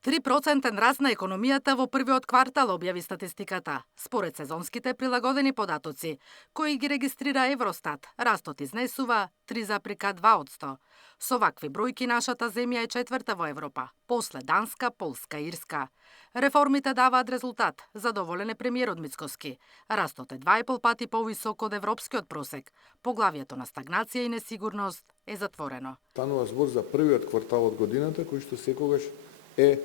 3% раст на економијата во првиот квартал, објави статистиката. Според сезонските прилагодени податоци, кои ги регистрира Евростат, растот изнесува 3,2%. Со вакви бројки нашата земја е четврта во Европа, после Данска, Полска и Ирска. Реформите даваат резултат, задоволен е премиерот Мицкоски. Растот е 2,5 пати повисок од европскиот просек. Поглавието на стагнација и несигурност е затворено. Станува збор за првиот квартал од годината, кој што секогаш е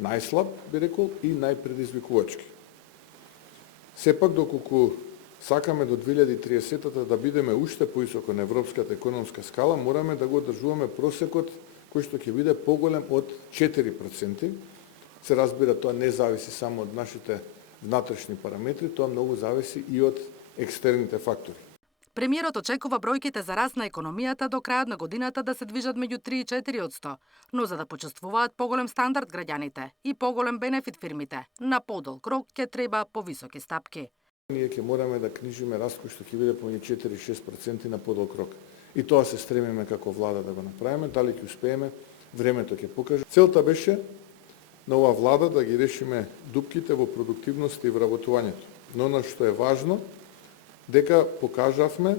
најслаб, би рекол, и најпредизвикувачки. Сепак, доколку сакаме до 2030-та да бидеме уште поисоко на европската економска скала, мораме да го одржуваме просекот кој што ќе биде поголем од 4%. Се разбира, тоа не зависи само од нашите внатрешни параметри, тоа многу зависи и од екстерните фактори. Премиерот очекува бројките за раст на економијата до крајот на годината да се движат меѓу 3 и 4%, но за да почувствуваат поголем стандард граѓаните и поголем бенефит фирмите, на подолг рок ќе треба повисоки стапки. Ние ќе мораме да книжиме раст кој што ќе биде помеѓу 4 и 6% на подолг рок. И тоа се стремиме како влада да го направиме, дали ќе успееме, времето ќе покаже. Целта беше на оваа влада да ги решиме дупките во продуктивност и вработувањето. Но она што е важно, дека покажавме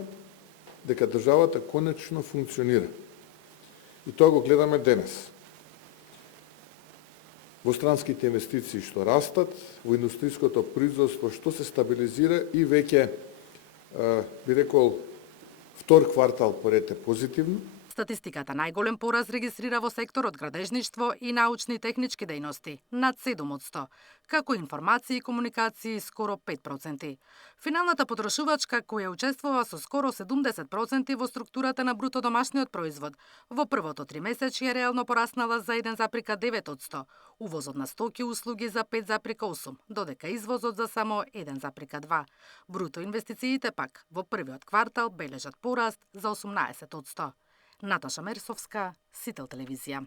дека државата конечно функционира. И тоа го гледаме денес. Во странските инвестиции што растат, во индустриското производство што се стабилизира и веќе, би рекол, втор квартал поред е позитивно. Статистиката најголем пораз регистрира во секторот градежништво и научни и технички дејности, над 7%, како информации и комуникации скоро 5%. Финалната потрошувачка, која учествува со скоро 70% во структурата на бруто домашниот производ, во првото тримесечје реално пораснала за 1,9%, увозот на стоки и услуги за 5,8%, додека извозот за само 1,2%. Бруто инвестициите пак во првиот квартал бележат пораст за 18%. Наташа Мерсовска, Сител телевизија.